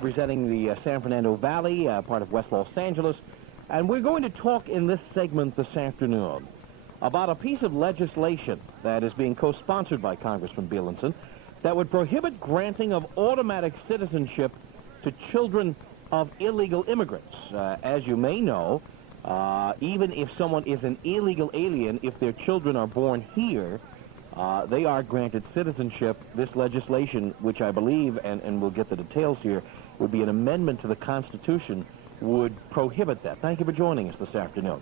representing the San Fernando Valley, part of West Los Angeles. And we're going to talk in this segment this afternoon about a piece of legislation that is being co-sponsored by Congressman Beilenson that would prohibit granting of automatic citizenship to children of illegal immigrants. As you may know, even if someone is an illegal alien, if their children are born here, they are granted citizenship. This legislation, which I believe, and we'll get the details here, would be an amendment to the Constitution, would prohibit that. Thank you for joining us this afternoon.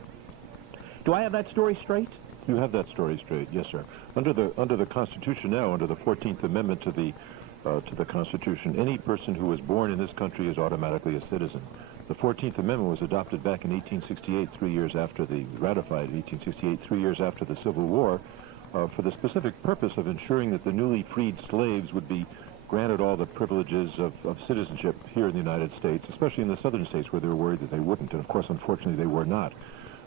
Do I have that story straight? You have that story straight, yes, sir. Under the Constitution now, under the 14th Amendment to the Constitution, any person who was born in this country is automatically a citizen. The 14th Amendment was adopted back in 1868, ratified in 1868, 3 years after the Civil War, for the specific purpose of ensuring that the newly freed slaves would be granted all the privileges of citizenship here in the United States, especially in the southern states where they were worried that they wouldn't, and of course, unfortunately, they were not.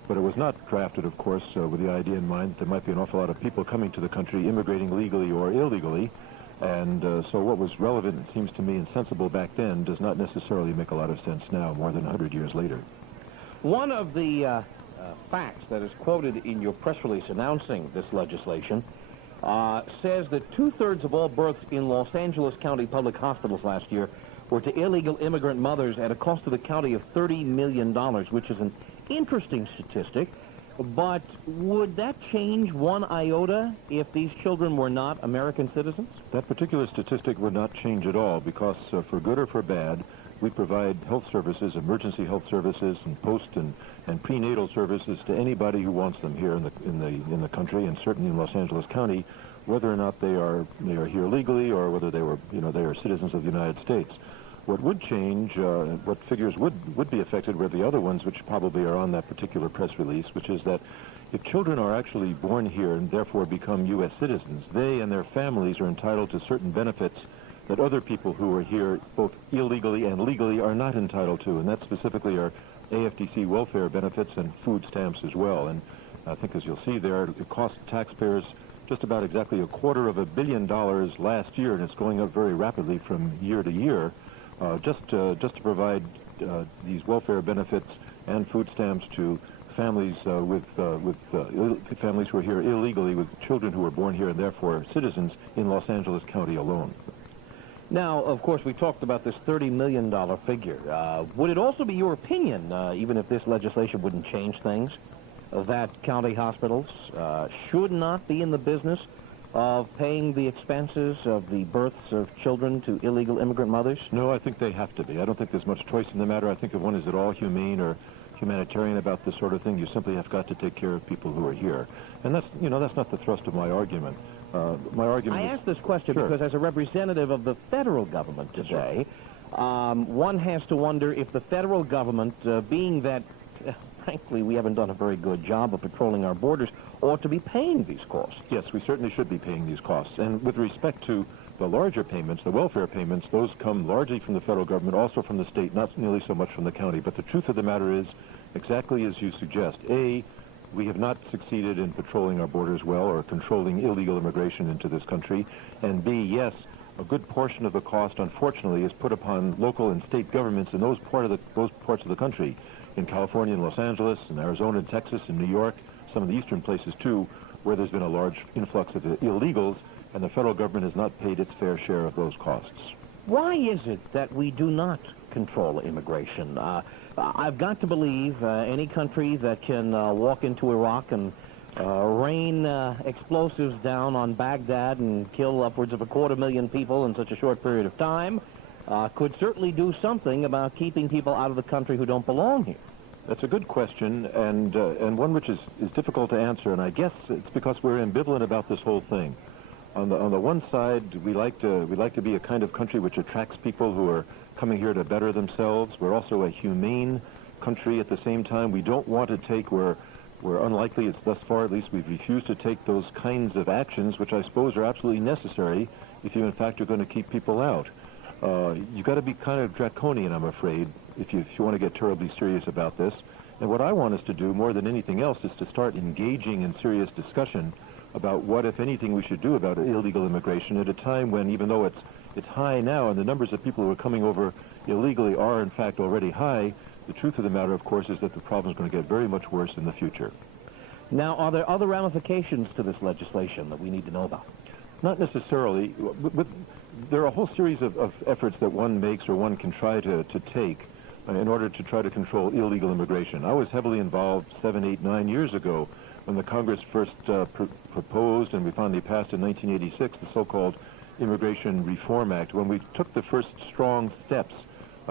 But it was not drafted, of course, with the idea in mind that there might be an awful lot of people coming to the country, immigrating legally or illegally, and so what was relevant, it seems to me, and sensible back then does not necessarily make a lot of sense now, more than 100 years later. One of the facts that is quoted in your press release announcing this legislation says that 2/3 of all births in Los Angeles County public hospitals last year were to illegal immigrant mothers at a cost to the county of $30 million, which is an interesting statistic. But would that change one iota if these children were not American citizens? That particular statistic would not change at all because, for good or for bad, we provide health services, emergency health services, and post and prenatal services to anybody who wants them here in the country, and certainly in Los Angeles County, whether or not they are here legally or whether they are citizens of the United States. What would change, what figures would be affected were the other ones, which probably are on that particular press release, which is that if children are actually born here and therefore become U.S. citizens, they and their families are entitled to certain benefits that other people who are here, both illegally and legally, are not entitled to, and that specifically are AFDC welfare benefits and food stamps as well. And I think, as you'll see there, it cost taxpayers just about exactly $250 million last year, and it's going up very rapidly from year to year. Just to provide these welfare benefits and food stamps to families families who are here illegally with children who are born here and therefore citizens in Los Angeles County alone. Now, of course, we talked about this $30 million figure. Would it also be your opinion, even if this legislation wouldn't change things, that county hospitals should not be in the business of paying the expenses of the births of children to illegal immigrant mothers? No, I think they have to be. I don't think there's much choice in the matter. I think if one is at all humane or humanitarian about this sort of thing, you simply have got to take care of people who are here. And that's not the thrust of my argument. My argument I ask this question because as a representative of the federal government today, one has to wonder if the federal government, being that, frankly, we haven't done a very good job of patrolling our borders, ought to be paying these costs. Yes, we certainly should be paying these costs. And with respect to the larger payments, the welfare payments, those come largely from the federal government, also from the state, not nearly so much from the county. But the truth of the matter is, exactly as you suggest, A, we have not succeeded in patrolling our borders well or controlling illegal immigration into this country. And B, yes, a good portion of the cost, unfortunately, is put upon local and state governments in those parts of the country, in California and Los Angeles, in Arizona and Texas and New York, some of the eastern places too, where there's been a large influx of illegals, and the federal government has not paid its fair share of those costs. Why is it that we do not control immigration? I've got to believe any country that can walk into Iraq and rain explosives down on Baghdad and kill upwards of 250,000 people in such a short period of time could certainly do something about keeping people out of the country who don't belong here. That's a good question, and one which is difficult to answer, and I guess it's because we're ambivalent about this whole thing. On the one side, we like to be a kind of country which attracts people who are coming here to better themselves. We're also a humane country at the same time. We don't want to take, we're unlikely, it's thus far at least, we've refused to take those kinds of actions which I suppose are absolutely necessary if you in fact are going to keep people out. You've got to be kind of draconian, I'm afraid, if you want to get terribly serious about this. And what I want us to do more than anything else is to start engaging in serious discussion about what, if anything, we should do about illegal immigration at a time when, even though it's high now and the numbers of people who are coming over illegally are, in fact, already high, the truth of the matter, of course, is that the problem is going to get very much worse in the future. Now, are there other ramifications to this legislation that we need to know about? Not necessarily. There are a whole series of efforts that one makes or one can try to take in order to try to control illegal immigration. I was heavily involved 7, 8, 9 years ago when the Congress first proposed and we finally passed in 1986 the so-called Immigration Reform Act, when we took the first strong steps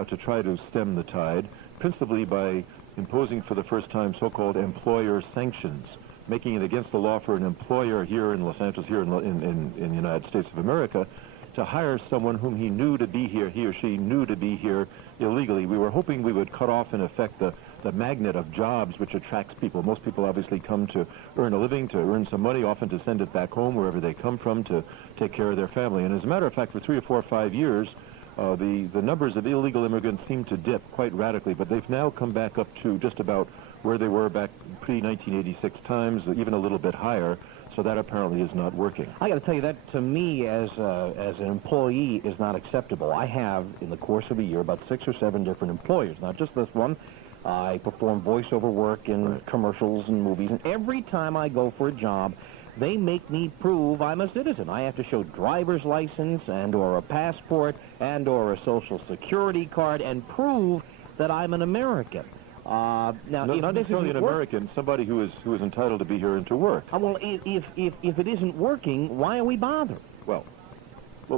to try to stem the tide, principally by imposing for the first time so-called employer sanctions, making it against the law for an employer here in Los Angeles, here in the United States of America, to hire someone whom he knew to be here, he or she knew to be here illegally. We were hoping we would cut off, in effect, the magnet of jobs which attracts people. Most people obviously come to earn a living, to earn some money, often to send it back home wherever they come from to take care of their family. And as a matter of fact, for 3 or 4 or 5 years, the numbers of illegal immigrants seem to dip quite radically, but they've now come back up to just about where they were back pre-1986 times, even a little bit higher. So that apparently is not working. I got to tell you, that to me as an employee is not acceptable. I have, in the course of a year, about 6 or 7 different employers, not just this one. I perform voiceover work in commercials and movies, and every time I go for a job, they make me prove I'm a citizen. I have to show driver's license and or a passport and or a social security card and prove that I'm an American. Now, not necessarily an American, somebody who is entitled to be here and to work. Well, if it isn't working, why are we bothered? Well,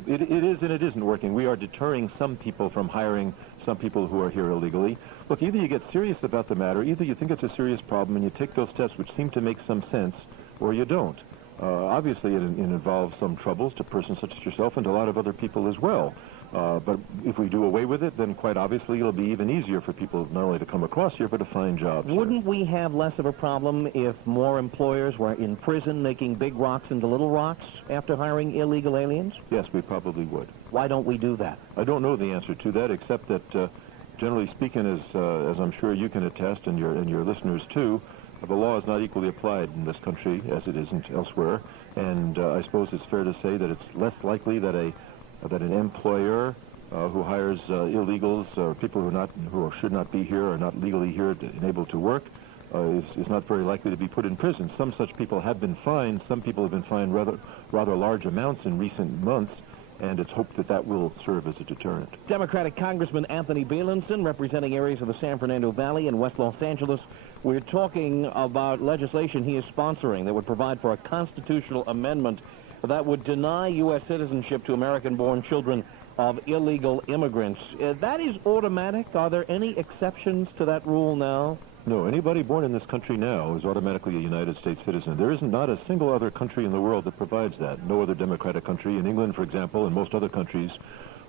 it is and it isn't working. We are deterring some people from hiring some people who are here illegally. Look, either you get serious about the matter, either you think it's a serious problem and you take those steps which seem to make some sense, or you don't. Obviously, it involves some troubles to persons such as yourself and to a lot of other people as well. But if we do away with it, then quite obviously it'll be even easier for people not only to come across here, but to find jobs. Wouldn't we have less of a problem if more employers were in prison making big rocks into little rocks after hiring illegal aliens? Yes, we probably would. Why don't we do that? I don't know the answer to that, except that, generally speaking, as I'm sure you can attest, and your listeners too, the law is not equally applied in this country as it isn't elsewhere. And I suppose it's fair to say that it's less likely that an employer who hires illegals or people who should not be here or not legally here and able to work is not very likely to be put in prison. Some such people have been fined. Some people have been fined rather large amounts in recent months, and it's hoped that that will serve as a deterrent. Democratic Congressman Anthony Beilenson, representing areas of the San Fernando Valley and West Los Angeles. We're talking about legislation he is sponsoring that would provide for a constitutional amendment that would deny U.S. citizenship to American-born children of illegal immigrants. That is automatic. Are there any exceptions to that rule now? No, anybody born in this country now is automatically a United States citizen. There isn't not a single other country in the world that provides that. No other democratic country. In England, for example, and most other countries,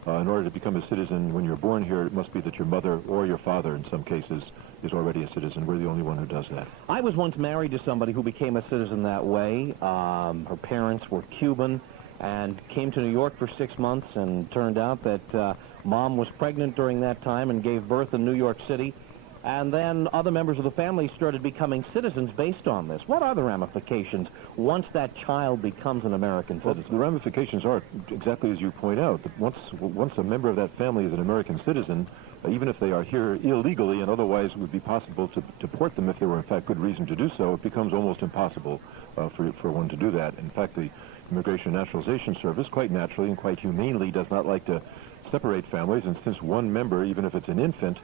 in order to become a citizen when you're born here, it must be that your mother or your father, in some cases, is already a citizen. We're the only one who does that. I was once married to somebody who became a citizen that way. Her parents were Cuban and came to New York for 6 months, and turned out that Mom was pregnant during that time and gave birth in New York City. And then other members of the family started becoming citizens based on this. What are the ramifications once that child becomes an American citizen? The ramifications are exactly as you point out. That once a member of that family is an American citizen, even if they are here illegally and otherwise it would be possible to deport them if there were in fact good reason to do so, it becomes almost impossible for one to do that. In fact, the Immigration and Naturalization Service, quite naturally and quite humanely, does not like to separate families, and since one member, even if it's an infant,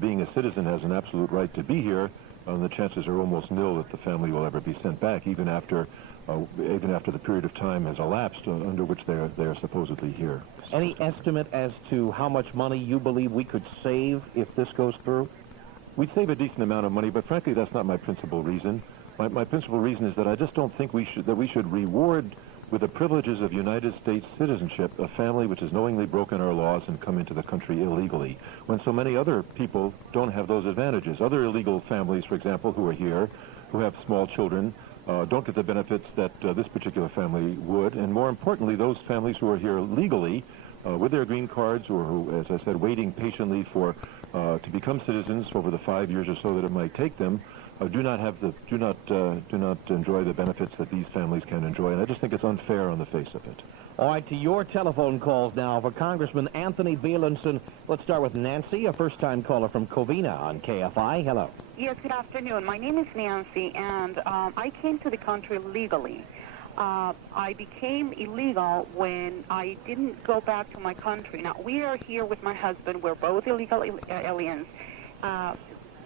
being a citizen has an absolute right to be here, the chances are almost nil that the family will ever be sent back, even after the period of time has elapsed under which they are supposedly here. Any estimate as to how much money you believe we could save if this goes through? We'd save a decent amount of money, but frankly, that's not my principal reason. My principal reason is that I just don't think we should reward with the privileges of United States citizenship a family which has knowingly broken our laws and come into the country illegally, when so many other people don't have those advantages. Other illegal families, for example, who are here, who have small children, don't get the benefits that this particular family would, and more importantly, those families who are here legally with their green cards, or who, as I said, waiting patiently to become citizens over the 5 years or so that it might take them, do not enjoy the benefits that these families can enjoy, and I just think it's unfair on the face of it. All right, to your telephone calls now for Congressman Anthony Beilenson. Let's start with Nancy, a first-time caller from Covina on KFI. Hello. Yes, good afternoon. My name is Nancy, and I came to the country legally. I became illegal when I didn't go back to my country. Now, we are here with my husband. We're both illegal aliens.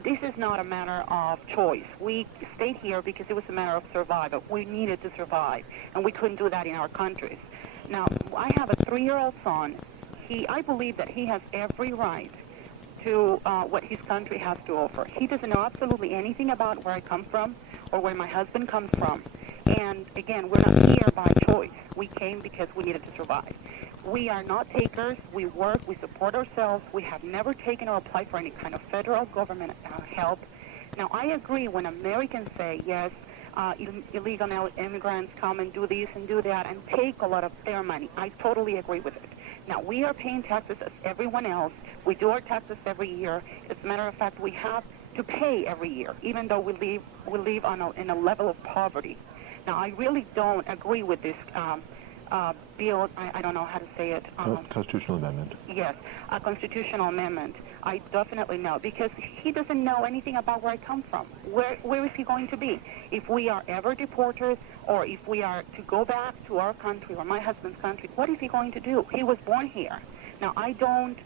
This is not a matter of choice. We stayed here because it was a matter of survival. We needed to survive, and we couldn't do that in our countries. Now, I have a 3-year-old son. I believe that he has every right to what his country has to offer. He doesn't know absolutely anything about where I come from or where my husband comes from. And again, we're not here by choice. We came because we needed to survive. We are not takers. We work. We support ourselves. We have never taken or applied for any kind of federal government help. Now, I agree when Americans say, yes, illegal immigrants come and do this and do that and take a lot of their money. I totally agree with it. Now, we are paying taxes as everyone else. We do our taxes every year. As a matter of fact, we have to pay every year, even though we live in a level of poverty. Now, I really don't agree with this bill. I don't know how to say it. Constitutional amendment. Yes, a constitutional amendment. I definitely know, because he doesn't know anything about where I come from. Where is he going to be? If we are ever deported, or if we are to go back to our country or my husband's country, what is he going to do? He was born here. Now, I don't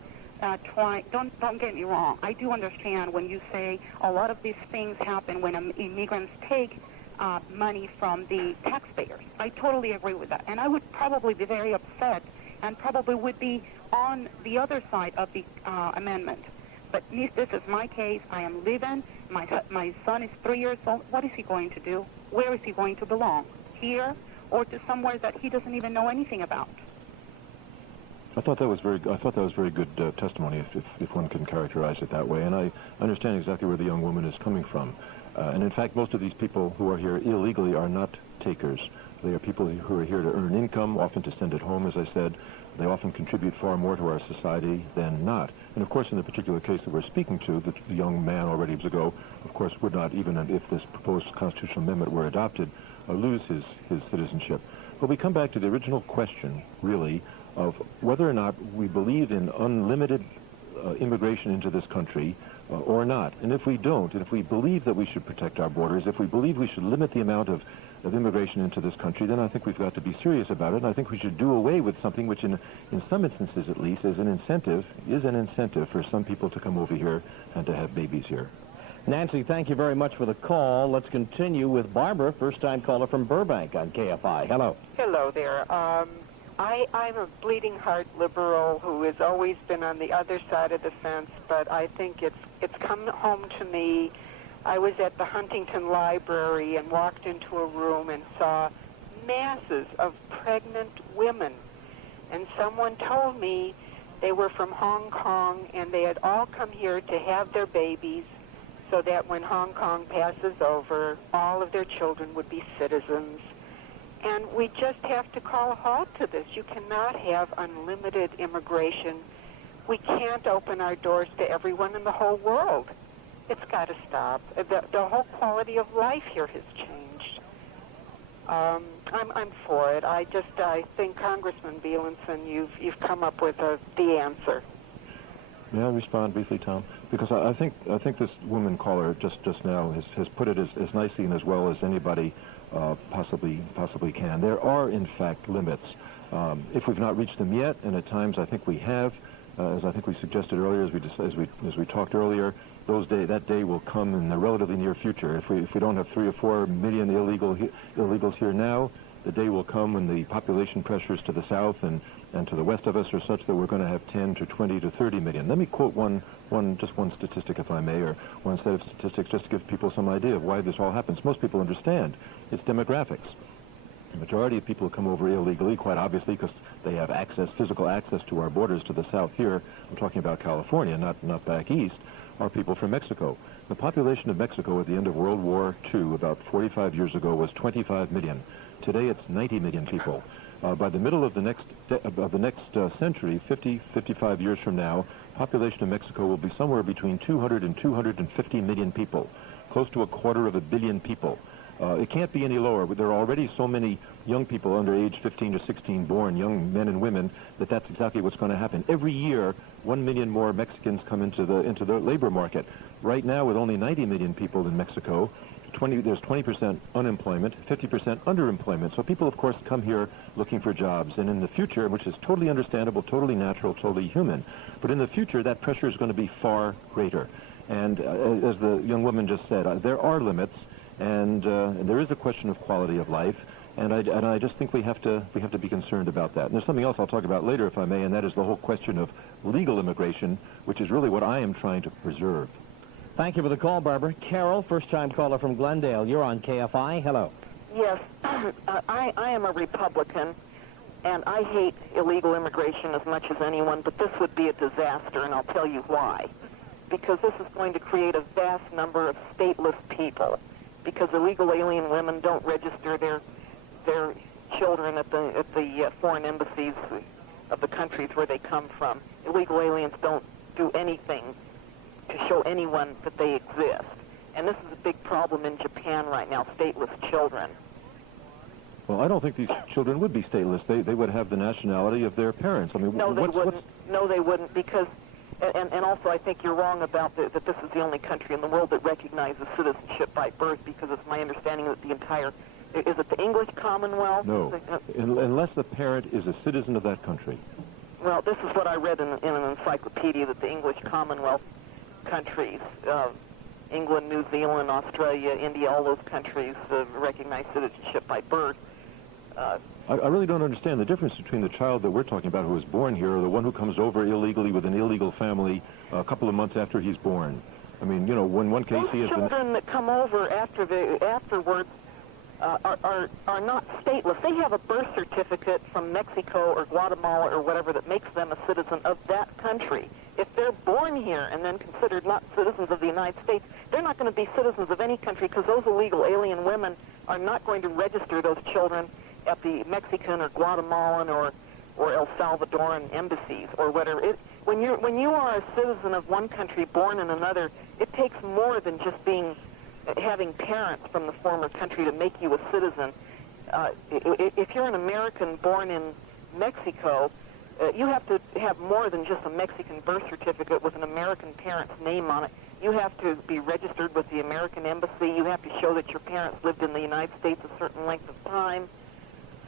don't get me wrong. I do understand when you say a lot of these things happen when immigrants take money from the taxpayers. I totally agree with that. And I would probably be very upset and probably would be on the other side of the amendment. But this is my case. I am living. My son is 3 years old. What is he going to do? Where is he going to belong? Here or to somewhere that he doesn't even know anything about? I thought that was very good testimony, if one can characterize it that way. And I understand exactly where the young woman is coming from. And in fact, most of these people who are here illegally are not takers. They are people who are here to earn income, often to send it home, as I said. They often contribute far more to our society than not. And of course, in the particular case that we're speaking to, the young man already years ago, of course, would not, even if this proposed constitutional amendment were adopted, lose his citizenship. But we come back to the original question, really, of whether or not we believe in unlimited immigration into this country or not. And if we don't, and if we believe that we should protect our borders, if we believe we should limit the amount of immigration into this country, then I think we've got to be serious about it. And I think we should do away with something which, in some instances at least, is an incentive for some people to come over here and to have babies here. Nancy, thank you very much for the call. Let's continue with Barbara, first-time caller from Burbank on KFI. Hello. Hello there. I'm a bleeding heart liberal who has always been on the other side of the fence, but I think it's come home to me. I was at the Huntington Library and walked into a room and saw masses of pregnant women. And someone told me they were from Hong Kong and they had all come here to have their babies so that when Hong Kong passes over, all of their children would be citizens. And we just have to call a halt to this. You cannot have unlimited immigration. We can't open our doors to everyone in the whole world. It's got to stop. The whole quality of life here has changed. I'm for it. I think Congressman Beilenson, you've come up with the answer. May I respond briefly, Tom? Because I think this woman caller just now has put it as nicely and as well as anybody possibly can. There are, in fact, limits. If we've not reached them yet, and at times I think we have, as I think we suggested earlier, as we talked earlier, that day will come in the relatively near future. If we don't have 3 or 4 million illegals here now, the day will come when the population pressures to the south and to the west of us are such that we're going to have 10 to 20 to 30 million. Let me quote one statistic, if I may, or one set of statistics just to give people some idea of why this all happens. Most people understand. It's demographics. The majority of people who come over illegally, quite obviously, because they have physical access to our borders to the south here, I'm talking about California, not back east, are people from Mexico. The population of Mexico at the end of World War II, about 45 years ago, was 25 million. Today it's 90 million people. By the middle of the next century, 55 years from now, population of Mexico will be somewhere between 200 and 250 million people, close to 250 million people. It can't be any lower. There are already so many young people under age 15 to 16 born, young men and women, that's exactly what's going to happen. Every year, 1 million more Mexicans come into the labor market. Right now, with only 90 million people in Mexico, there's 20% unemployment, 50% underemployment. So people, of course, come here looking for jobs. And in the future, which is totally understandable, totally natural, totally human, but in the future, that pressure is going to be far greater. And as the young woman just said, there are limits, and there is a question of quality of life. And I just think we have to be concerned about that. And there's something else I'll talk about later, if I may, and that is the whole question of legal immigration, which is really what I am trying to preserve. Thank you for the call, Barbara. Carol, first-time caller from Glendale. You're on KFI. Hello. Yes, I am a Republican, and I hate illegal immigration as much as anyone, but this would be a disaster, and I'll tell you why. Because this is going to create a vast number of stateless people, because illegal alien women don't register their children at the foreign embassies of the countries where they come from. Illegal aliens don't do anything to show anyone that they exist. And this is a big problem in Japan right now, stateless children. Well, I don't think these children would be stateless. They would have the nationality of their parents. I mean, no, they wouldn't. No, they wouldn't, because, and also I think you're wrong about that this is the only country in the world that recognizes citizenship by birth, because it's my understanding that the entire, is it the English Commonwealth? No, unless the parent is a citizen of that country. Well, this is what I read in an encyclopedia, that the English Commonwealth countries, England, New Zealand, Australia, India, all those countries recognize citizenship by birth. I really don't understand the difference between the child that we're talking about who was born here or the one who comes over illegally with an illegal family a couple of months after he's born. I mean, you know, when one case he has been... Those children that come over afterwards are not stateless. They have a birth certificate from Mexico or Guatemala or whatever that makes them a citizen of that country. If they're born here and then considered not citizens of the United States, they're not going to be citizens of any country, because those illegal alien women are not going to register those children at the Mexican or Guatemalan or El Salvadoran embassies or whatever. When you are a citizen of one country born in another, it takes more than just having parents from the former country to make you a citizen. If you're an American born in Mexico, you have to have more than just a Mexican birth certificate with an American parent's name on it. You have to be registered with the American embassy. You have to show that your parents lived in the United States a certain length of time.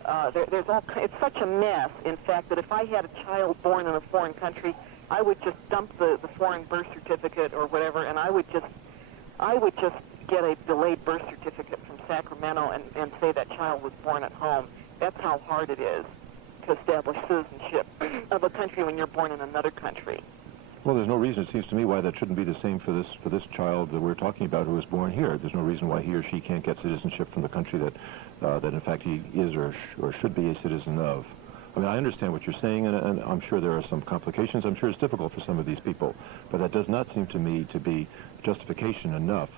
It's such a mess, in fact, that if I had a child born in a foreign country, I would just dump the foreign birth certificate or whatever, and I would just get a delayed birth certificate from Sacramento and say that child was born at home. That's how hard it is to establish citizenship of a country when you're born in another country. Well, there's no reason, it seems to me, why that shouldn't be the same for this child that we're talking about who was born here. There's no reason why he or she can't get citizenship from the country that in fact he is or should be a citizen of. I mean, I understand what you're saying, and I'm sure there are some complications. I'm sure it's difficult for some of these people, but that does not seem to me to be justification enough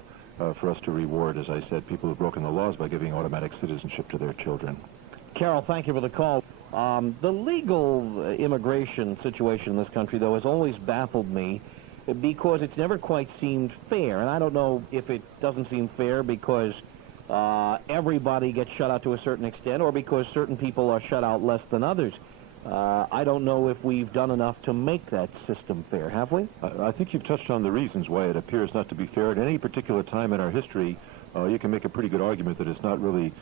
for us to reward, as I said, people who've broken the laws by giving automatic citizenship to their children. Carol, thank you for the call. The legal immigration situation in this country, though, has always baffled me because it's never quite seemed fair. And I don't know if it doesn't seem fair because everybody gets shut out to a certain extent or because certain people are shut out less than others. I don't know if we've done enough to make that system fair, have we? I think you've touched on the reasons why it appears not to be fair. At any particular time in our history, you can make a pretty good argument that it's not really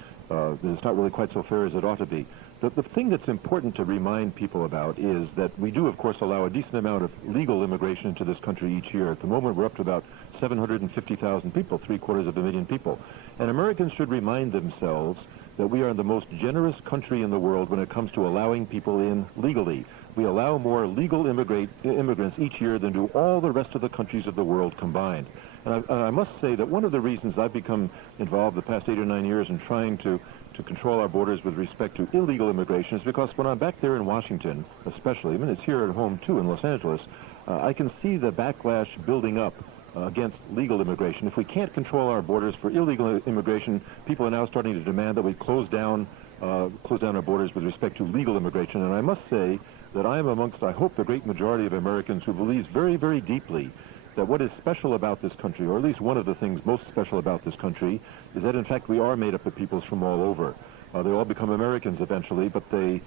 quite so fair as it ought to be. The thing that's important to remind people about is that we do, of course, allow a decent amount of legal immigration into this country each year. At the moment, we're up to about 750,000 people, 750,000 people. And Americans should remind themselves that we are the most generous country in the world when it comes to allowing people in legally. We allow more legal immigrants each year than do all the rest of the countries of the world combined. And I must say that one of the reasons I've become involved the past 8 or 9 years in trying to control our borders with respect to illegal immigration is because when I'm back there in Washington, especially, I mean, it's here at home too in Los Angeles, I can see the backlash building up against legal immigration. If we can't control our borders for illegal immigration, people are now starting to demand that we close down our borders with respect to legal immigration. And I must say that I am amongst, I hope, the great majority of Americans who believes very, very deeply that what is special about this country, or at least one of the things most special about this country, is that in fact we are made up of peoples from all over. They all become Americans eventually, but they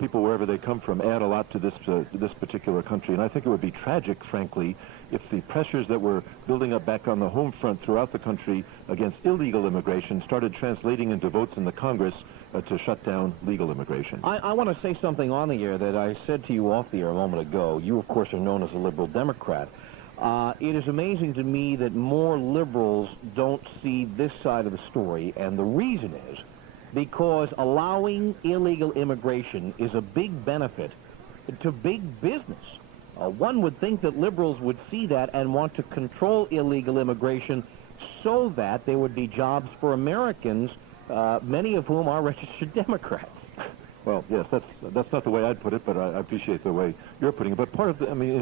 people wherever they come from add a lot to this particular country. And I think it would be tragic, frankly, if the pressures that were building up back on the home front throughout the country against illegal immigration started translating into votes in the Congress to shut down legal immigration. I want to say something on the air that I said to you off the air a moment ago. You, of course, are known as a liberal Democrat. It is amazing to me that more liberals don't see this side of the story, and the reason is because allowing illegal immigration is a big benefit to big business. One would think that liberals would see that and want to control illegal immigration so that there would be jobs for Americans, many of whom are registered Democrats. Well, yes, that's not the way I'd put it, but I appreciate the way you're putting it. But part of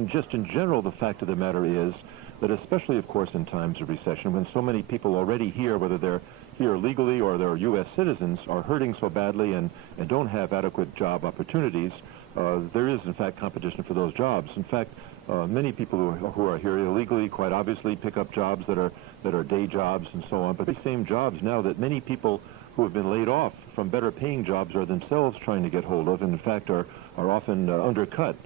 just in general, the fact of the matter is that especially, of course, in times of recession, when so many people already here, whether they're here legally or they're U.S. citizens, are hurting so badly and don't have adequate job opportunities, there is, in fact, competition for those jobs. In fact, many people who are here illegally, quite obviously, pick up jobs that are day jobs and so on. But the same jobs now that many people who have been laid off from better paying jobs are themselves trying to get hold of, and in fact are often undercut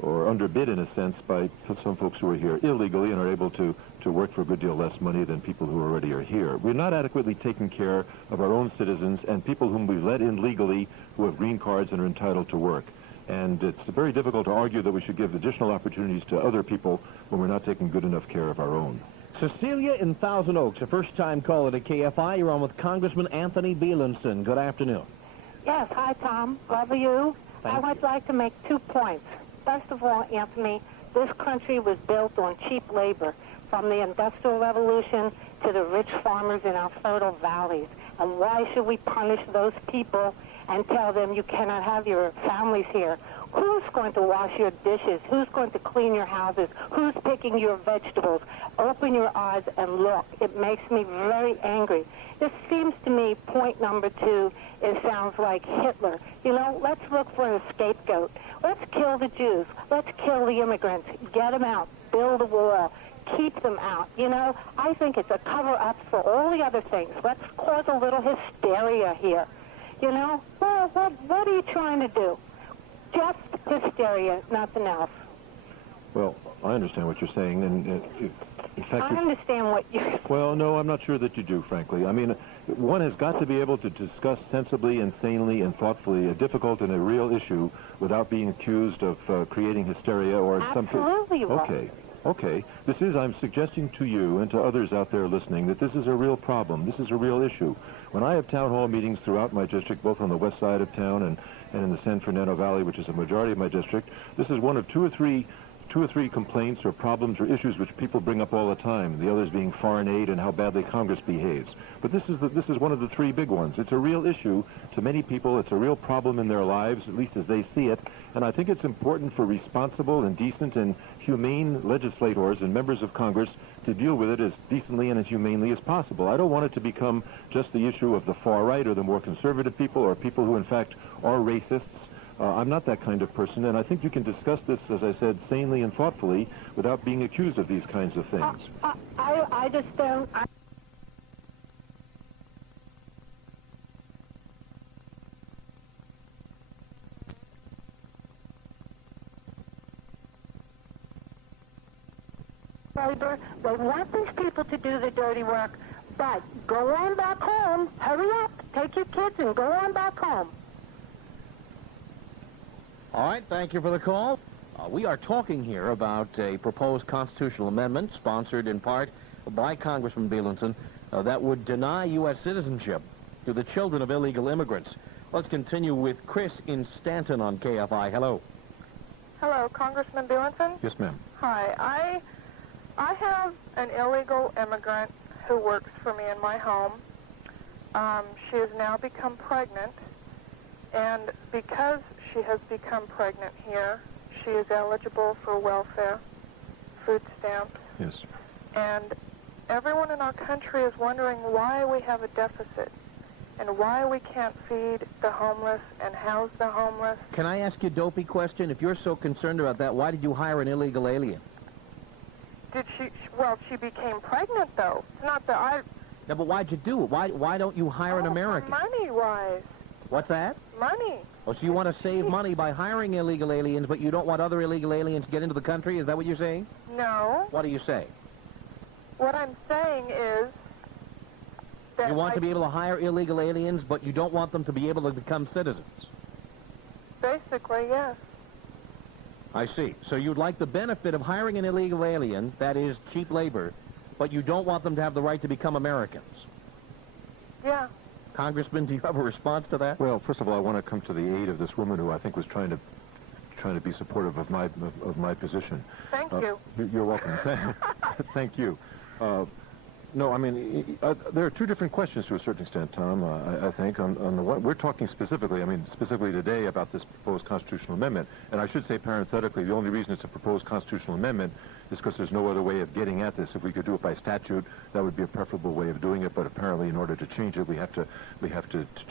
or underbid in a sense by some folks who are here illegally and are able to work for a good deal less money than people who already are here. We're not adequately taking care of our own citizens and people whom we let in legally who have green cards and are entitled to work. And it's very difficult to argue that we should give additional opportunities to other people when we're not taking good enough care of our own. Cecilia in Thousand Oaks, a first-time caller to KFI. You're on with Congressman Anthony Beilenson. Good afternoon. Yes, hi, Tom. Love you. Thank I would like to make 2 points. First of all, Anthony, this country was built on cheap labor, from the Industrial Revolution to the rich farmers in our fertile valleys. And why should we punish those people and tell them you cannot have your families here? Who's going to wash your dishes? Who's going to clean your houses? Who's picking your vegetables? Open your eyes and look. It makes me very angry. This seems to me, point number 2, it sounds like Hitler. You know, let's look for a scapegoat. Let's kill the Jews. Let's kill the immigrants. Get them out. Build a wall. Keep them out. You know, I think it's a cover-up for all the other things. Let's cause a little hysteria here. You know, well, what are you trying to do? Just hysteria, nothing else. Well, I understand what you're saying, and in fact... I understand what you're... Well, no, I'm not sure that you do, frankly. I mean, one has got to be able to discuss sensibly and sanely and thoughtfully a difficult and a real issue without being accused of creating hysteria or something. Absolutely you are. Okay. I'm suggesting to you and to others out there listening that this is a real problem. This is a real issue. When I have town hall meetings throughout my district, both on the west side of town and in the San Fernando Valley, which is a majority of my district, this is one of two or three complaints or problems or issues which people bring up all the time, the others being foreign aid and how badly Congress behaves. But this is one of the 3 big ones. It's a real issue to many people. It's a real problem in their lives, at least as they see it. And I think it's important for responsible and decent and humane legislators and members of Congress to deal with it as decently and as humanely as possible. I don't want it to become just the issue of the far right or the more conservative people or people who, in fact, are racists. I'm not that kind of person, and I think you can discuss this, as I said, sanely and thoughtfully without being accused of these kinds of things. I just don't... Labor, they want these people to do the dirty work, but go on back home. Hurry up. Take your kids and go on back home. All right, thank you for the call. We are talking here about a proposed constitutional amendment sponsored in part by Congressman Beilenson that would deny U.S. citizenship to the children of illegal immigrants. Let's continue with Chris in Stanton on KFI. Hello. Hello, Congressman Beilenson? Yes, ma'am. Hi. I have an illegal immigrant who works for me in my home. She has now become pregnant, and because she has become pregnant here, she is eligible for welfare, food stamps. Yes. And everyone in our country is wondering why we have a deficit and why we can't feed the homeless and house the homeless. Can I ask you a dopey question? If you're so concerned about that, why did you hire an illegal alien? Did she? Well, she became pregnant, though. It's not that No, but why'd you do it? Why don't you hire an American? Money-wise. What's that? Money. Oh, so you want to save money by hiring illegal aliens, but you don't want other illegal aliens to get into the country? Is that what you're saying? No. What do you say? What I'm saying is that You want to be able to hire illegal aliens, but you don't want them to be able to become citizens. Basically, yes. I see. So you'd like the benefit of hiring an illegal alien, that is cheap labor, but you don't want them to have the right to become Americans. Yeah. Congressman, do you have a response to that? Well, first of all, I want to come to the aid of this woman who I think was trying to be supportive of my position. Thank you. You're welcome. Thank you. No, I mean, there are two different questions to a certain extent, Tom, I think. On the one, we're talking specifically today about this proposed constitutional amendment. And I should say parenthetically, the only reason it's a proposed constitutional amendment is because there's no other way of getting at this. If we could do it by statute, that would be a preferable way of doing it. But apparently, in order to change it, we have to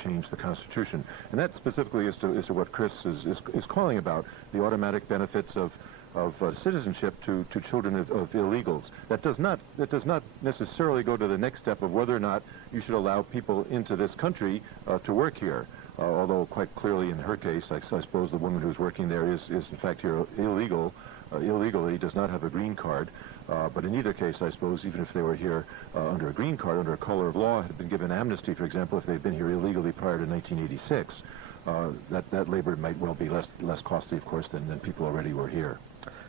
change the Constitution. And that specifically is to what Chris is calling about, the automatic benefits of citizenship to children of illegals. That does not necessarily go to the next step of whether or not you should allow people into this country to work here. Although quite clearly in her case, I suppose the woman who's working there is in fact here illegally, does not have a green card. But in either case, I suppose, even if they were here under a green card, under a color of law, had been given amnesty, for example, if they've been here illegally prior to 1986, that labor might well be less costly, of course, than people already were here.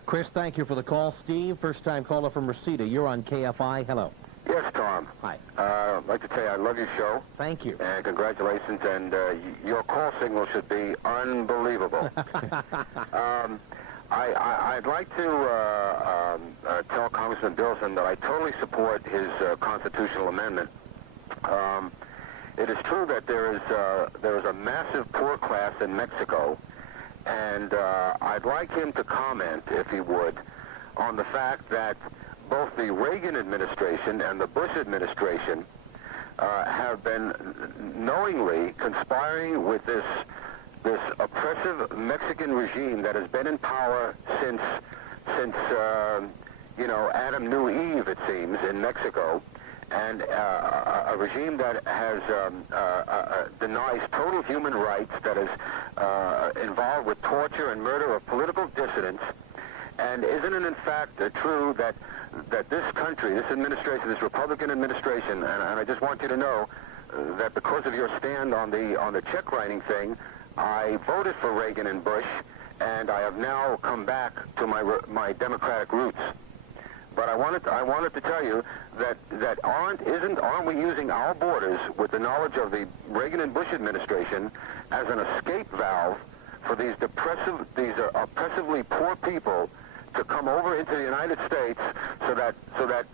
Chris, thank you for the call. Steve, first-time caller from Reseda. You're on KFI. Hello. Yes, Tom. Hi. I'd like to tell you I love your show. Thank you. And congratulations. And your call signal should be unbelievable. I'd like to tell Congressman Beilenson that I totally support his constitutional amendment. It is true that there is a massive poor class in Mexico, and I'd like him to comment, if he would, on the fact that both the Reagan administration and the Bush administration have been knowingly conspiring with this oppressive Mexican regime that has been in power since Adam knew Eve, it seems, in Mexico, and a regime that has denies total human rights, that is involved with torture and murder of political dissidents. And isn't it in fact true that this country, this administration, this Republican administration, and I just want you to know that because of your stand on the check writing thing, I voted for Reagan and Bush, and I have now come back to my Democratic roots. But I wanted to tell you that aren't we using our borders with the knowledge of the Reagan and Bush administration as an escape valve for these oppressively poor people to come over into the United States, so that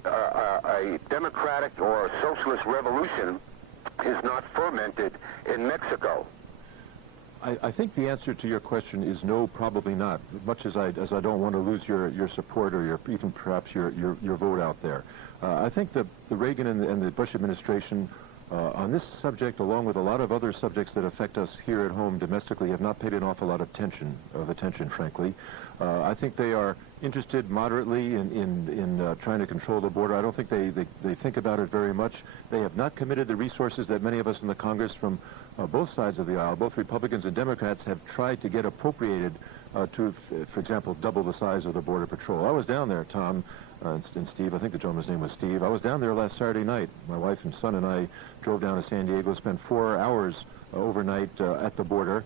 a democratic or a socialist revolution is not fermented in Mexico? I think the answer to your question is no, probably not. Much as I don't want to lose your support or even perhaps your vote out there. I think the Reagan and the Bush administration on this subject, along with a lot of other subjects that affect us here at home domestically, have not paid an awful lot of attention, frankly. I think they are interested moderately in trying to control the border. I don't think they think about it very much. They have not committed the resources that many of us in the Congress from both sides of the aisle, both Republicans and Democrats, have tried to get appropriated to, for example, double the size of the Border Patrol. I was down there, Tom and Steve. I think the gentleman's name was Steve. I was down there last Saturday night. My wife and son and I drove down to San Diego, spent 4 hours overnight at the border.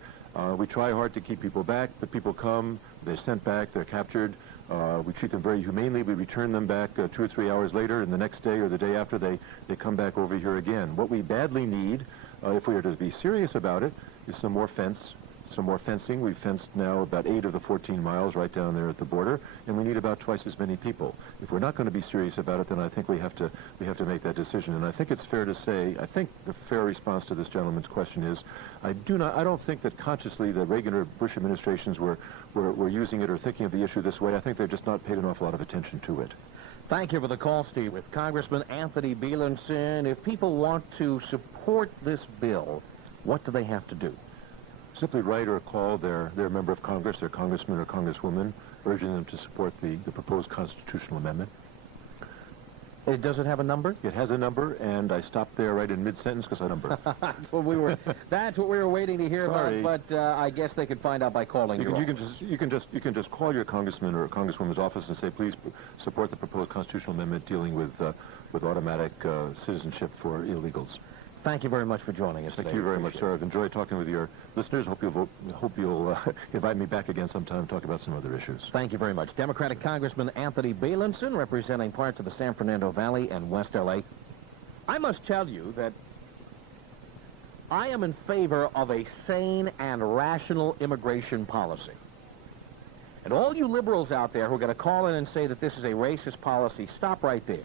We try hard to keep people back, but people come, they're sent back, they're captured. We treat them very humanely. We return them back 2 or 3 hours later, and the next day or the day after, they come back over here again. What we badly need, if we are to be serious about it, is some more fencing. We've fenced now about 8 of the 14 miles right down there at the border, and we need about twice as many people. If we're not going to be serious about it, then I think we have to make that decision. And I think it's fair to say, I think the fair response to this gentleman's question is, I don't think that consciously the Reagan or Bush administrations were using it or thinking of the issue this way. I think they've just not paid an awful lot of attention to it. Thank you for the call, Steve. With Congressman Anthony Beilenson, if people want to support this bill, what do they have to do? Simply write or call their member of Congress, their congressman or congresswoman, urging them to support the proposed constitutional amendment. Does it have a number? It has a number, and I stopped there right in mid-sentence because I number. That's what we were waiting to hear Sorry. about. But I guess they could find out by calling you. You can just call your congressman or congresswoman's office and say, please support the proposed constitutional amendment dealing with automatic citizenship for illegals. Thank you very much for joining us. Thank today. you very much, sir. I've enjoyed talking with your listeners. Hope you'll invite me back again sometime to talk about some other issues. Thank you very much. Democratic Congressman Anthony Beilenson, representing parts of the San Fernando Valley and West L.A. I must tell you that I am in favor of a sane and rational immigration policy. And all you liberals out there who are going to call in and say that this is a racist policy, stop right there.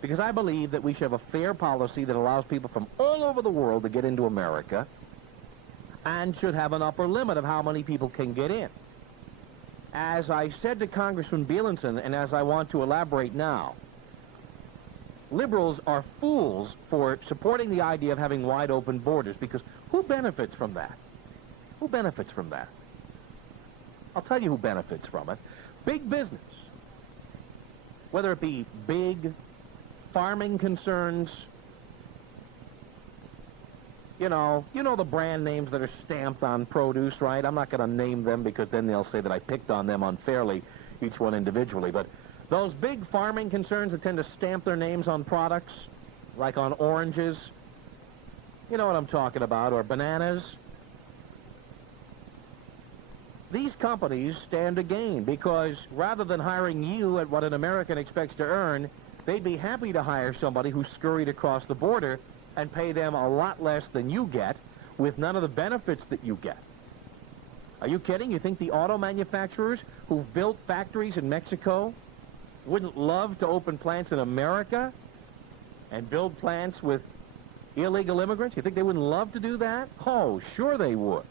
Because I believe that we should have a fair policy that allows people from all over the world to get into America and should have an upper limit of how many people can get in. As I said to Congressman Beilenson, and as I want to elaborate now, liberals are fools for supporting the idea of having wide open borders, because who benefits from that? Who benefits from that? I'll tell you who benefits from it. Big business. Whether it be big farming concerns, you know the brand names that are stamped on produce, right? I'm not going to name them because then they'll say that I picked on them unfairly, each one individually. But those big farming concerns that tend to stamp their names on products, like on oranges, you know what I'm talking about, or bananas. These companies stand to gain because rather than hiring you at what an American expects to earn, they'd be happy to hire somebody who scurried across the border and pay them a lot less than you get with none of the benefits that you get. Are you kidding? You think the auto manufacturers who've built factories in Mexico wouldn't love to open plants in America and build plants with illegal immigrants? You think they wouldn't love to do that? Oh, sure they would.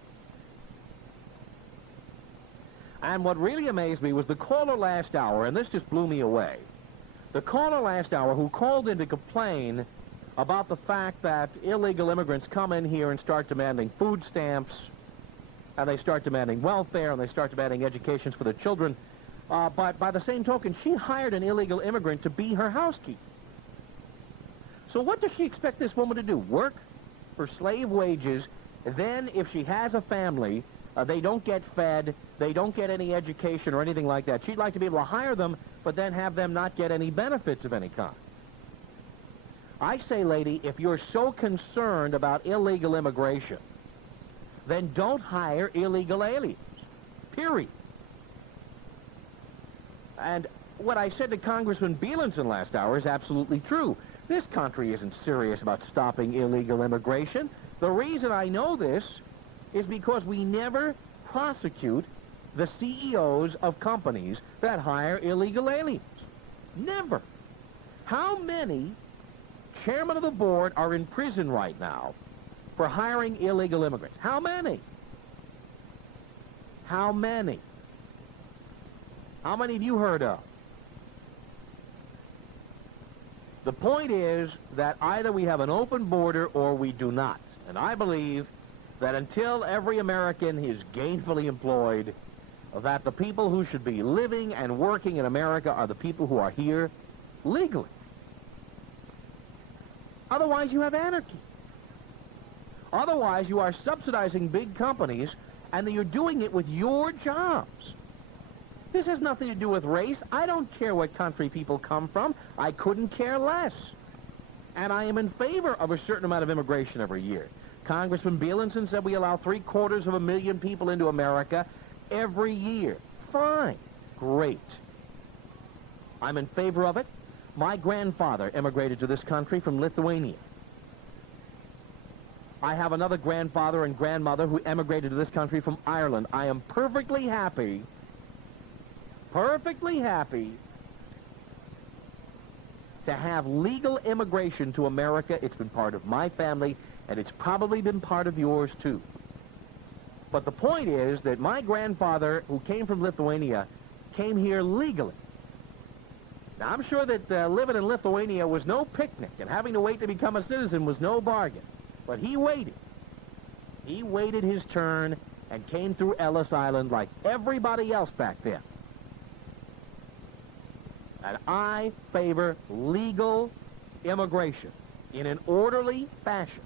And what really amazed me was the caller last hour, and this just blew me away. The caller last hour who called in to complain about the fact that illegal immigrants come in here and start demanding food stamps, and they start demanding welfare, and they start demanding educations for their children. But by the same token, she hired an illegal immigrant to be her housekeeper. So what does she expect this woman to do? Work for slave wages, and then if she has a family, they don't get fed, they don't get any education or anything like that. She'd like to be able to hire them, but then have them not get any benefits of any kind. I say, lady, if you're so concerned about illegal immigration, then don't hire illegal aliens, period. And what I said to Congressman Beilenson last hour is absolutely true. This country isn't serious about stopping illegal immigration. The reason I know this is because we never prosecute the CEOs of companies that hire illegal aliens. Never. How many chairmen of the board are in prison right now for hiring illegal immigrants? How many? How many? How many have you heard of? The point is that either we have an open border or we do not. And I believe that until every American is gainfully employed, that the people who should be living and working in America are the people who are here legally. Otherwise, you have anarchy. Otherwise, you are subsidizing big companies, and you're doing it with your jobs. This has nothing to do with race. I don't care what country people come from. I couldn't care less. And I am in favor of a certain amount of immigration every year. Congressman Beilenson said we allow 750,000 people into America every year. Fine. Great. I'm in favor of it. My grandfather immigrated to this country from Lithuania. I have another grandfather and grandmother who emigrated to this country from Ireland. I am perfectly happy to have legal immigration to America. It's been part of my family, and it's probably been part of yours, too. But the point is that my grandfather, who came from Lithuania, came here legally. Now, I'm sure that living in Lithuania was no picnic, and having to wait to become a citizen was no bargain. But he waited. He waited his turn and came through Ellis Island like everybody else back then. And I favor legal immigration in an orderly fashion.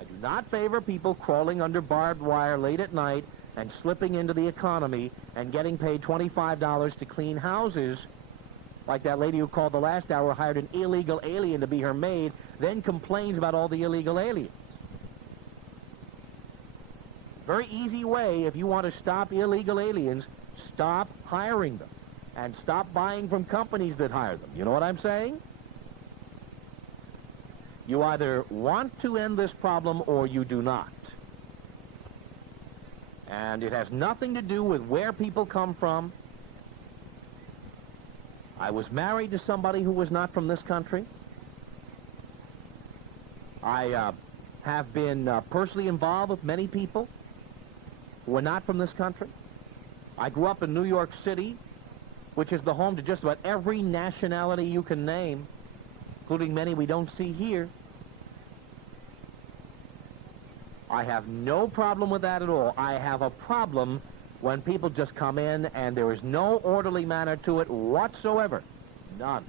I do not favor people crawling under barbed wire late at night and slipping into the economy and getting paid $25 to clean houses, like that lady who called the last hour, hired an illegal alien to be her maid, then complains about all the illegal aliens. Very easy way, if you want to stop illegal aliens, stop hiring them and stop buying from companies that hire them. You know what I'm saying? You either want to end this problem or you do not. And it has nothing to do with where people come from. I was married to somebody who was not from this country. I have been personally involved with many people who are not from this country. I grew up in New York City, which is the home to just about every nationality you can name, including many we don't see here. I have no problem with that at all. I have a problem when people just come in and there is no orderly manner to it whatsoever. None.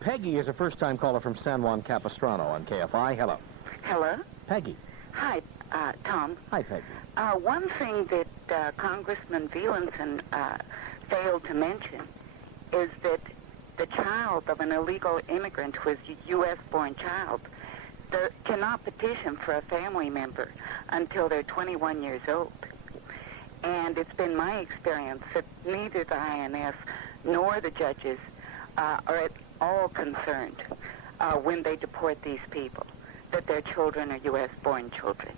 Peggy is a first-time caller from San Juan Capistrano on KFI. Hello. Hello. Peggy. Hi, Tom. Hi, Peggy. One thing that Congressman Beilenson failed to mention is that the child of an illegal immigrant who is a U.S.-born child cannot petition for a family member until they're 21 years old. And it's been my experience that neither the INS nor the judges are at all concerned when they deport these people, that their children are U.S.-born children.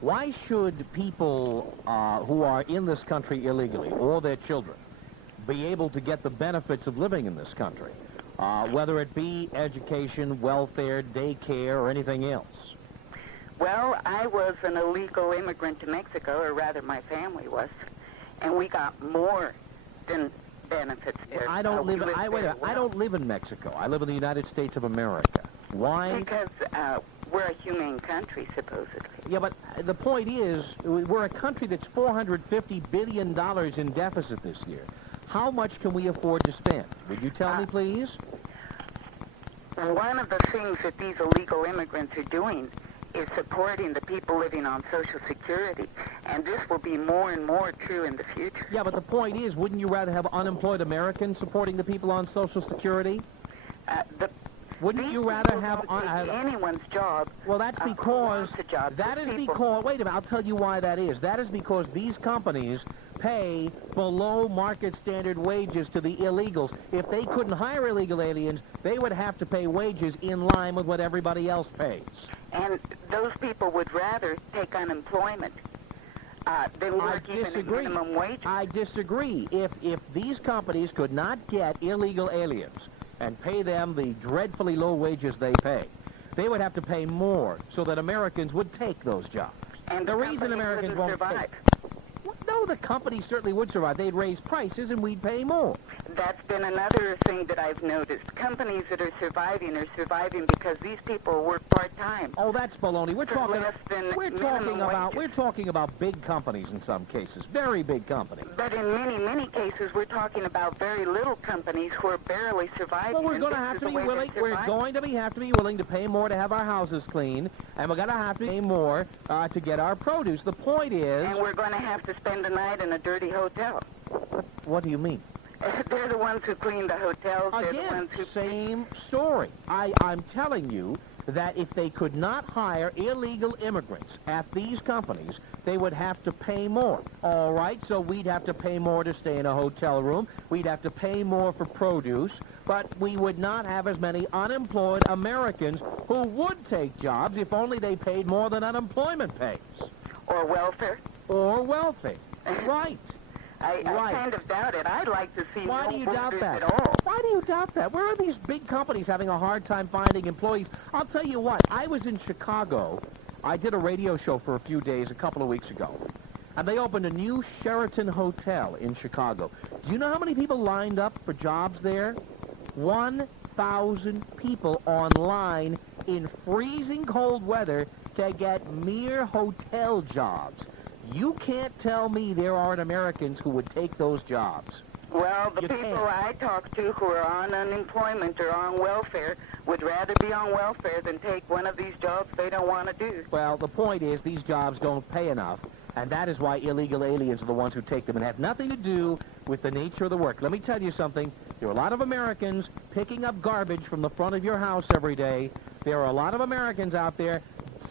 Why should people who are in this country illegally, or their children, be able to get the benefits of living in this country, whether it be education, welfare, daycare, or anything else? Well, I was an illegal immigrant to Mexico, or rather my family was, and we got more than benefits there. I don't live. I don't live in Mexico. I live in the United States of America. Why? Because we're a humane country, supposedly. Yeah, but the point is, we're a country that's $450 billion in deficit this year. How much can we afford to spend? Would you tell me, please? One of the things that these illegal immigrants are doing is supporting the people living on Social Security, and this will be more and more true in the future. Yeah, but the point is, wouldn't you rather have unemployed Americans supporting the people on Social Security? Wouldn't you rather have anyone's job? Well, that's because wait a minute, I'll tell you why that is. That is because these companies pay below market standard wages to the illegals. If they couldn't hire illegal aliens, they would have to pay wages in line with what everybody else pays. And those people would rather take unemployment than work even at minimum wage. I disagree. If these companies could not get illegal aliens and pay them the dreadfully low wages they pay, they would have to pay more so that Americans would take those jobs. And the reason Americans won't survive. No, the company certainly would survive. They'd raise prices and we'd pay more. That's been another thing that I've noticed. Companies that are surviving because these people work part-time. Oh, that's baloney. We're talking about big companies in some cases, very big companies. But in many, many cases, we're talking about very little companies who are barely surviving. Well, we're going to have to be willing. We're going to have to be willing to pay more to have our houses clean, and we're going to have to pay more to get our produce. The point is, and we're going to have to spend the night in a dirty hotel. What do you mean? They're the ones who clean the hotels. Again, they're the ones who... same story. I'm telling you that if they could not hire illegal immigrants at these companies, they would have to pay more. All right, so we'd have to pay more to stay in a hotel room. We'd have to pay more for produce, but we would not have as many unemployed Americans who would take jobs if only they paid more than unemployment pays. Or welfare. Or welfare. Right. I kind of doubt it. I'd like to see Why do you doubt that? At all. Why do you doubt that? Where are these big companies having a hard time finding employees? I'll tell you what. I was in Chicago. I did a radio show for a few days a couple of weeks ago. And they opened a new Sheraton Hotel in Chicago. Do you know how many people lined up for jobs there? 1,000 people online in freezing cold weather to get mere hotel jobs. You can't tell me there aren't Americans who would take those jobs. Well, the You people can't. I talk to who are on unemployment or on welfare would rather be on welfare than take one of these jobs they don't want to do. Well, the point is these jobs don't pay enough, and that is why illegal aliens are the ones who take them and have nothing to do with the nature of the work. Let me tell you something. There are a lot of Americans picking up garbage from the front of your house every day. There are a lot of Americans out there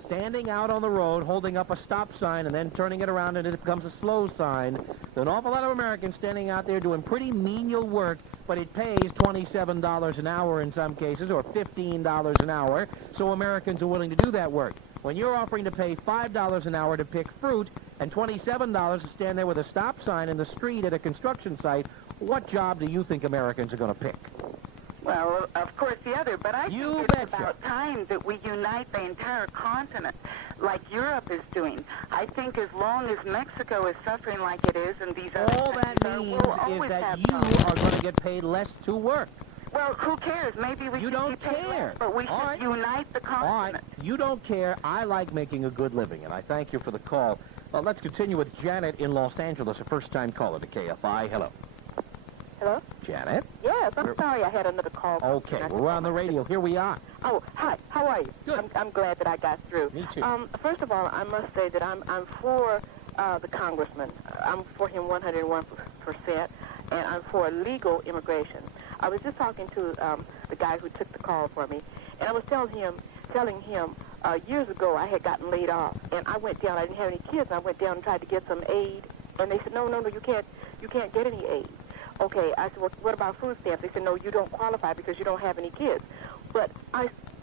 standing out on the road, holding up a stop sign and then turning it around and it becomes a slow sign. There are an awful lot of Americans standing out there doing pretty menial work, but it pays $27 an hour in some cases, or $15 an hour, so Americans are willing to do that work. When you're offering to pay $5 an hour to pick fruit and $27 to stand there with a stop sign in the street at a construction site, what job do you think Americans are going to pick? Well, of course the other, but I You think it's betcha. about time that we unite the entire continent like Europe is doing. I think as long as Mexico is suffering like it is and these other All that countries are, means we'll is always that have you problems. are going to get paid less to work. Well, who cares? Maybe we You should don't be paid care. less, but we All should right. unite the All right, continent. you don't care. I like making a good living, and I thank you for the call. Well, let's continue with Janet in Los Angeles, a first-time caller to KFI. Hello. Hello? Janet? Yes, I'm sorry I had another call. Okay, we're on the radio. Here we are. Oh, hi. How are you? Good. I'm glad that I got through. Me too. First of all, I must say that I'm for the congressman. I'm for him 101%, and I'm for legal immigration. I was just talking to the guy who took the call for me, and I was telling him years ago I had gotten laid off, and I went down. I didn't have any kids, and I went down and tried to get some aid, and they said, no, you can't get any aid. Okay, I said, well, what about food stamps? They said, no, you don't qualify because you don't have any kids. But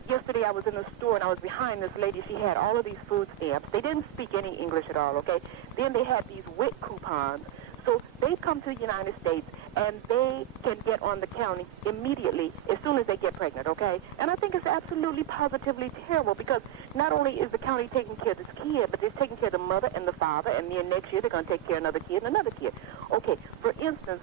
yesterday I was in the store and I was behind this lady. She had all of these food stamps. They didn't speak any English at all, okay? Then they had these WIC coupons. So they come to the United States and they can get on the county immediately as soon as they get pregnant, okay? And I think it's absolutely positively terrible because not only is the county taking care of this kid, but they're taking care of the mother and the father, and then next year they're going to take care of another kid and another kid. Okay, for instance,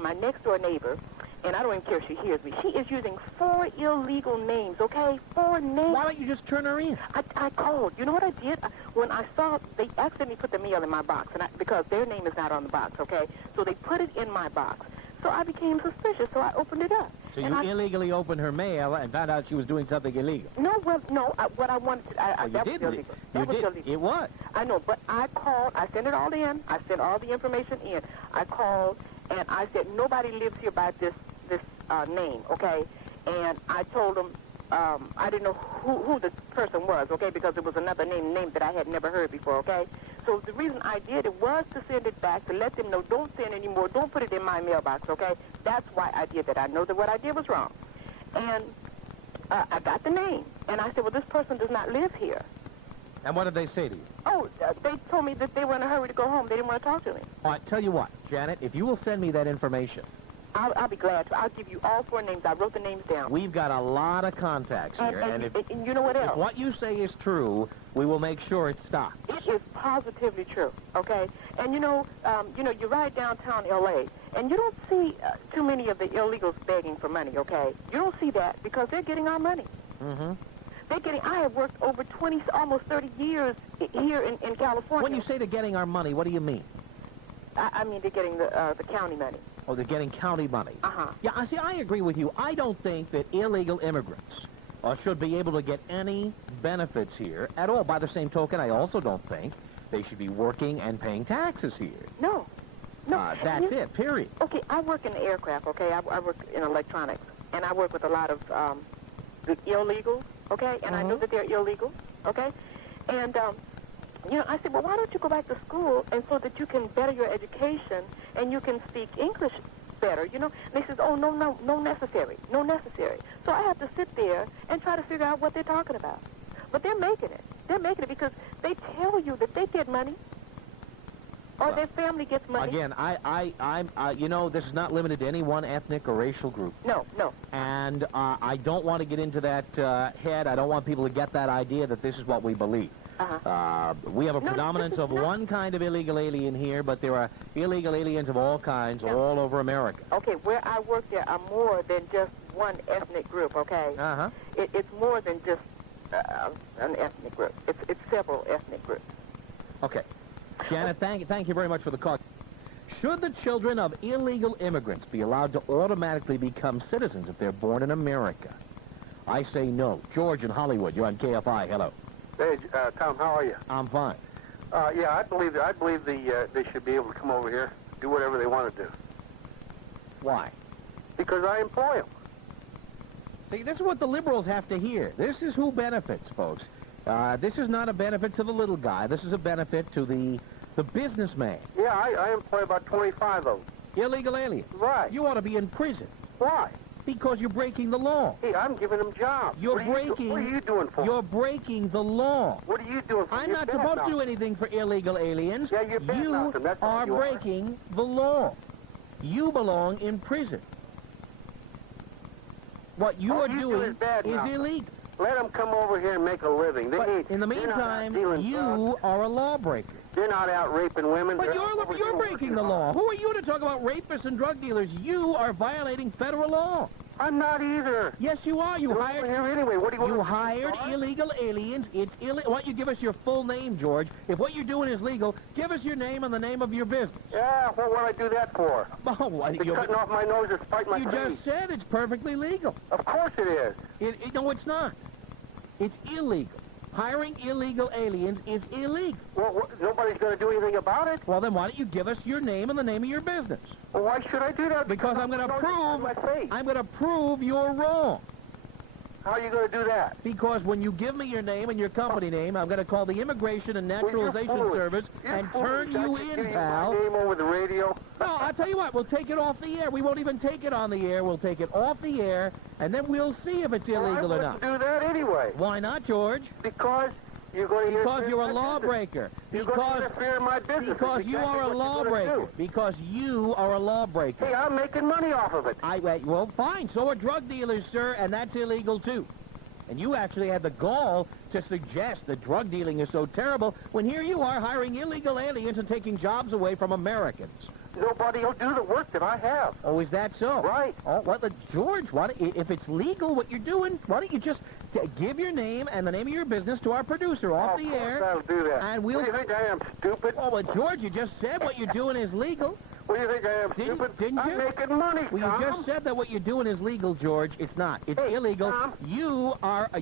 my next door neighbor, and I don't even care if she hears me, she is using 4 illegal names, okay? 4 names. Why don't you just turn her in? I called. You know what I did? When I saw, they accidentally put the mail in my box, and because their name is not on the box, okay? So they put it in my box. So I became suspicious, so I opened it up. So you and illegally opened her mail and found out she was doing something illegal. What I wanted to, Well, that you was did. illegal. You That was did. illegal. It was. I know, but I called. I sent it all in. I sent all the information in. I called, and I said, nobody lives here by this name, okay? And I told them, I didn't know who the person was, okay, because it was another name that I had never heard before, okay? So the reason I did it was to send it back, to let them know, don't send anymore, don't put it in my mailbox, okay? That's why I did that. I know that what I did was wrong. And I got the name, and I said, well, this person does not live here. And what did they say to you? Oh, they told me that they were in a hurry to go home. They didn't want to talk to me. All right, tell you what, Janet, if you will send me that information, I'll be glad to. I'll give you all 4 names. I wrote the names down. we've got a lot of contacts here, And if you know what else? if what you say is true, we will make sure it's stopped. It is positively true, okay? And you ride downtown L.A., and you don't see too many of the illegals begging for money, okay? You don't see that because they're getting our money. Mm-hmm. I have worked over 20, almost 30 years here in California. When you say they're getting our money, what do you mean? I mean they're getting the county money. Oh, they're getting county money. Uh-huh. Yeah, I agree with you. I don't think that illegal immigrants should be able to get any benefits here at all. By the same token, I also don't think they should be working and paying taxes here. No. That's it, period. Okay, I work in the aircraft, okay? I work in electronics, and I work with a lot of the illegals, okay? And I know that they're illegal, okay? And, I said, well, why don't you go back to school and so that you can better your education and you can speak English better, And they said, oh, no necessary. So I have to sit there and try to figure out what they're talking about. But they're making it. They're making it because they tell you that they get money or their family gets money. Again, this is not limited to any one ethnic or racial group. No. And I don't want to get into that head. I don't want people to get that idea that this is what we believe. Uh-huh. We have a predominance of one kind of illegal alien here, but there are illegal aliens of all kinds all over America. Okay, where I work there are more than just one ethnic group, okay? Uh-huh. It's more than just an ethnic group. It's several ethnic groups. Okay. Janet, thank you very much for the call. Should the children of illegal immigrants be allowed to automatically become citizens if they're born in America? I say no. George in Hollywood, you're on KFI. Hello. Hey, Tom, how are you? I'm fine. Yeah, I believe they should be able to come over here, do whatever they want to do. Why? Because I employ them. See, this is what the liberals have to hear. This is who benefits, folks. This is not a benefit to the little guy. This is a benefit to the businessman. Yeah, I employ about 25 of them. Illegal aliens. Right. You ought to be in prison. Why? Because you're breaking the law. Hey, I'm giving them jobs. You're what breaking... What are you doing for You're breaking the law. What are you doing for I'm not supposed to do anything for illegal aliens. Yeah, you're bad You That's are you breaking the law. You belong in prison. What you are doing is bad is now. illegal. Let them come over here and make a living. But in the meantime, you are a lawbreaker. They're not out raping women. But you're breaking the law. Who are you to talk about rapists and drug dealers? You are violating federal law. I'm not either. Yes, you are. You hired here anyway. What do you want? You hired illegal aliens. It's illegal. Why don't you give us your full name, George? If what you're doing is legal, give us your name and the name of your business. Yeah, what would I do that for? Oh, what? You're cutting off my nose to spite my You face. just said it's perfectly legal. Of course it is. No, it's not. It's illegal. Hiring illegal aliens is illegal. Well, nobody's going to do anything about it. Well, then why don't you give us your name and the name of your business? Well, why should I do that? Because I'm going to prove you're wrong. How are you going to do that? Because when you give me your name and your company name, I'm going to call the Immigration and Naturalization Service and turn you in, pal. My name over the radio. No, I'll tell you what. We'll take it off the air. We won't even take it on the air. We'll take it off the air, and then we'll see if it's illegal or not. I wouldn't do that anyway. Why not, George? Because you're going to Because you're a lawbreaker. You're going to interfere in my business. Because you are a lawbreaker. Because you are a lawbreaker. Hey, I'm making money off of it. Well, fine. So are drug dealers, sir, and that's illegal, too. And you actually had the gall to suggest that drug dealing is so terrible when here you are hiring illegal aliens and taking jobs away from Americans. Nobody will do the work that I have. Oh, is that so? Right. Oh, well, George, if it's legal what you're doing, why don't you just give your name and the name of your business to our producer off the air? I'll do that. And we'll... What do you think I am, stupid? Oh, well, George, you just said what you're doing is legal. What do you think I am, stupid? Didn't you? I'm making money, Well, Tom. you just said that what you're doing is legal, George. It's not. It's illegal. Tom. You are a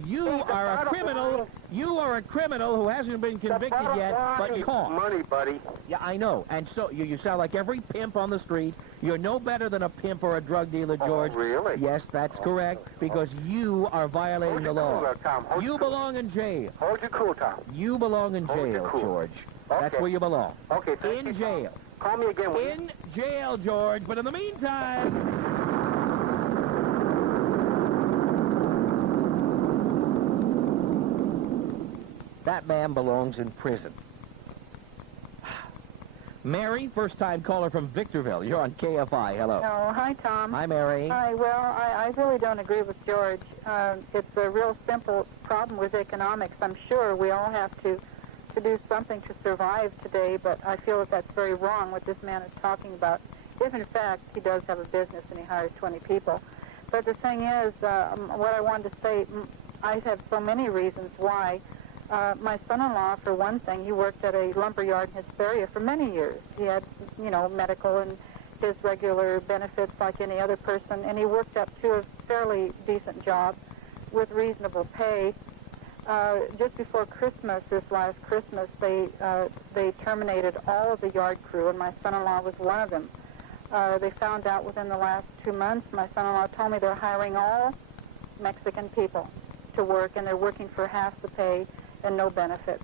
criminal. You are a criminal who hasn't been convicted yet, but caught. Money, buddy. Yeah, I know. And so you sound like every pimp on the street. You're no better than a pimp or a drug dealer, George. Oh, really? Yes, that's correct, because you are violating the law. Cool, Tom. You belong in jail. Hold your cool, Tom. You belong in jail, cool. George. Okay. That's where you belong. Okay, thank you. In jail. Call me again, will you? In jail, George. But in the meantime... that man belongs in prison. Mary, first-time caller from Victorville. You're on KFI. Hello. Oh, hi, Tom. Hi, Mary. Hi. Well, I really don't agree with George. It's a real simple problem with economics. I'm sure we all have to do something to survive today, but I feel that that's very wrong what this man is talking about. If, in fact, he does have a business and he hires 20 people. But the thing is, what I wanted to say, I have so many reasons why. My son-in-law, for one thing, he worked at a lumber yard in Hesperia for many years. He had, medical and his regular benefits like any other person, and he worked up to a fairly decent job with reasonable pay. Just before Christmas, this last Christmas, they terminated all of the yard crew, and my son-in-law was one of them. They found out within the last 2 months. My son-in-law told me they're hiring all Mexican people to work, and they're working for half the pay and no benefits.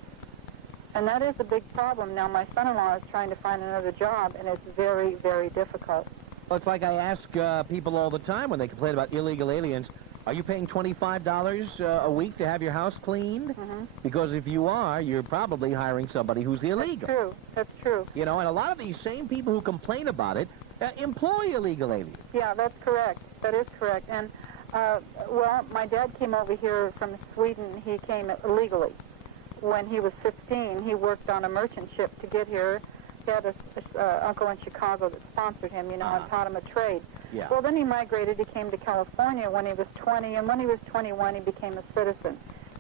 And that is a big problem. Now, my son-in-law is trying to find another job, and it's very, very difficult. Well, it's like I ask people all the time when they complain about illegal aliens, are you paying $25 a week to have your house cleaned? Mm-hmm. Because if you are, you're probably hiring somebody who's illegal. That's true. That's true. And a lot of these same people who complain about it employ illegal aliens. Yeah, that's correct. That is correct. And, well, my dad came over here from Sweden. He came illegally. When he was 15, he worked on a merchant ship to get here. He had an uncle in Chicago that sponsored him, and taught him a trade. Yeah. Well, then he migrated. He came to California when he was 20, and when he was 21, he became a citizen.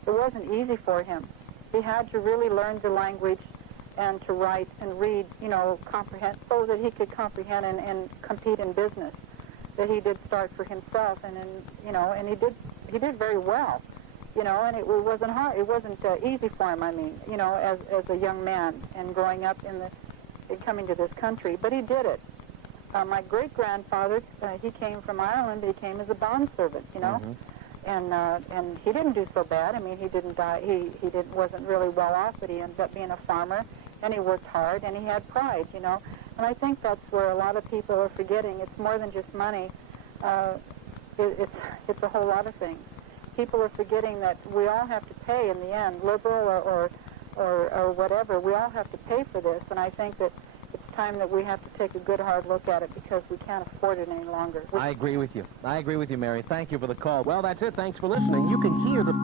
It wasn't easy for him. He had to really learn the language, and to write and read, you know, comprehend, so that he could comprehend and compete in business that he did start for himself, and you know, and he did very well, you know, and it wasn't hard, it wasn't easy for him. I mean, you know, as a young man and growing up and coming to this country, but he did it. My great grandfather, he came from Ireland, but he came as a bond servant, you know. And he didn't do so bad. I mean, he didn't die. He wasn't really well off, but he ended up being a farmer, and he worked hard, and he had pride, you know. And I think that's where a lot of people are forgetting. It's more than just money. It's a whole lot of things. People are forgetting that we all have to pay in the end, liberal or whatever. We all have to pay for this, and I think that it's time that we have to take a good hard look at it because we can't afford it any longer. I agree with you. I agree with you, Mary. Thank you for the call. Well, that's it. Thanks for listening. You can hear the